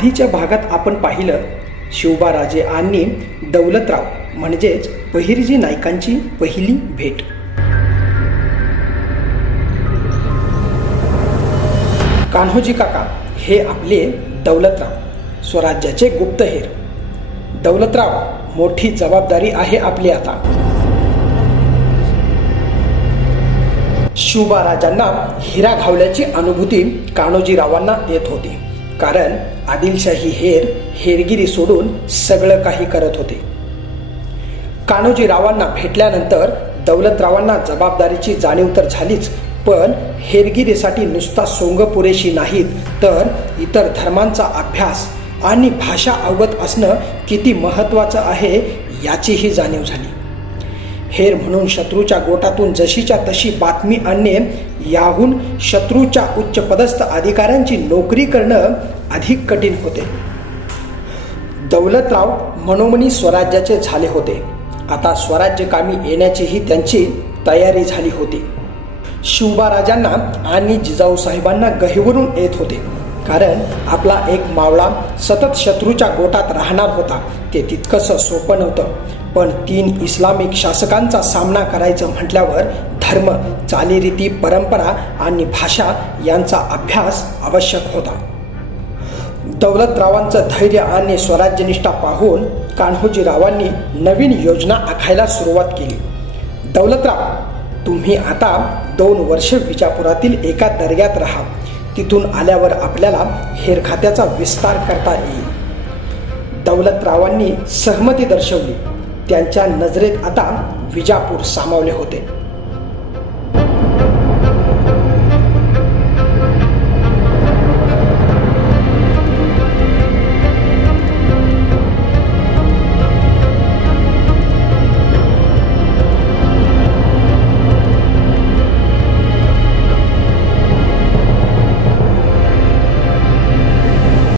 आधीच्या भागात आपण पाहिलं शिवबाराजे आणि दौलतराव म्हणजेच बहिर्जी नाईकांची पहिली भेट. कान्होजी काका हे आपले दौलतराव, स्वराज्याचे गुप्तहेर. दौलतराव, मोठी जबाबदारी आहे आपली आता. शिवबाराजांना हिरा घावल्याची अनुभूती कान्होजीरावांना येत होती, कारण आदिलशाही हेरगिरी सोडून सगळं काही करत होते. कान्होजीरावांना भेटल्यानंतर दौलतरावांना जबाबदारीची जाणीव तर झालीच, पण हेरगिरीसाठी नुसता सोंग पुरेशी नाहीत, तर इतर धर्मांचा अभ्यास आणि भाषा अवगत असणं किती महत्त्वाचं आहे याचीही जाणीव झाली. हेर म्हणून शत्रूच्या गोटातून जशीच्या तशी बातमी आणणे याहून शत्रूच्या उच्चपदस्थ अधिकाऱ्यांची नोकरी करणं अधिक कठीण होते. दौलतराव मनोमनी स्वराज्याचे झाले होते. आता स्वराज्य कामी येण्याचीही त्यांची तयारी झाली होती. शिवबाराजांना आणि जिजाऊ साहेबांना गहिवरून येत होते, कारण आपला एक मावळा सतत शत्रूच्या गोटात राहणार होता. ते तितकंसं सोपं नव्हतं, पण 3 इस्लामिक शासकांचा सामना करायचं म्हटल्यावर धर्म, चालीरीती, परंपरा आणि भाषा यांचा अभ्यास आवश्यक होता. दौलतरावांचं धैर्य आणि स्वराज्यनिष्ठा पाहून कान्होजीरावांनी नवीन योजना आखायला सुरुवात केली. दौलतराव, तुम्ही आता 2 वर्ष विजापुरातील एका दर्ग्यात राहा. तिथून आल्यावर आपल्याला हेरखात्याचा विस्तार करता येईल. दौलतरावांनी सहमती दर्शवली. त्यांच्या नजरेत आता विजापूर सामावले होते.